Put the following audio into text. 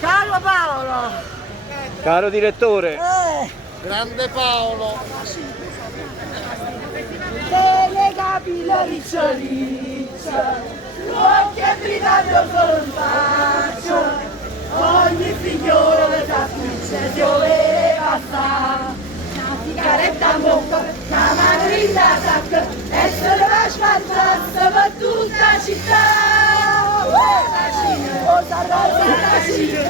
Caro Paolo! Caro direttore! Grande Paolo! Delle capille ricciolizia, occhi e brillando solo il faccio, ogni figliolo le capisce, piovere passa, una sigaretta a bocca, una mano in tasca, e se le va spartazza per tutta la città. Oh, Sarracina!